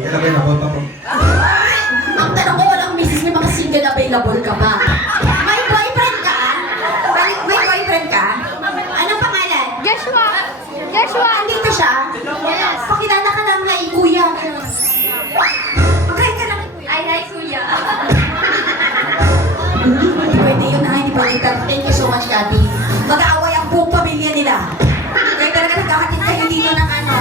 Available pa po. Ang tanong ko, walang misis, may mga single available ka ba? May boyfriend ka? May boyfriend ka? Anong pangalan? Joshua! Joshua! Andito siya? Yes! Pakilala ka lang kay kuya. Pagkain ka lang. Ay, hi, kuya! Hindi pwede yun ha, hindi pwede. Thank you so much, Gabby. Mag-aaway ang buong pamilya nila. Kaya talaga nagkakatid kayo dito ng ano.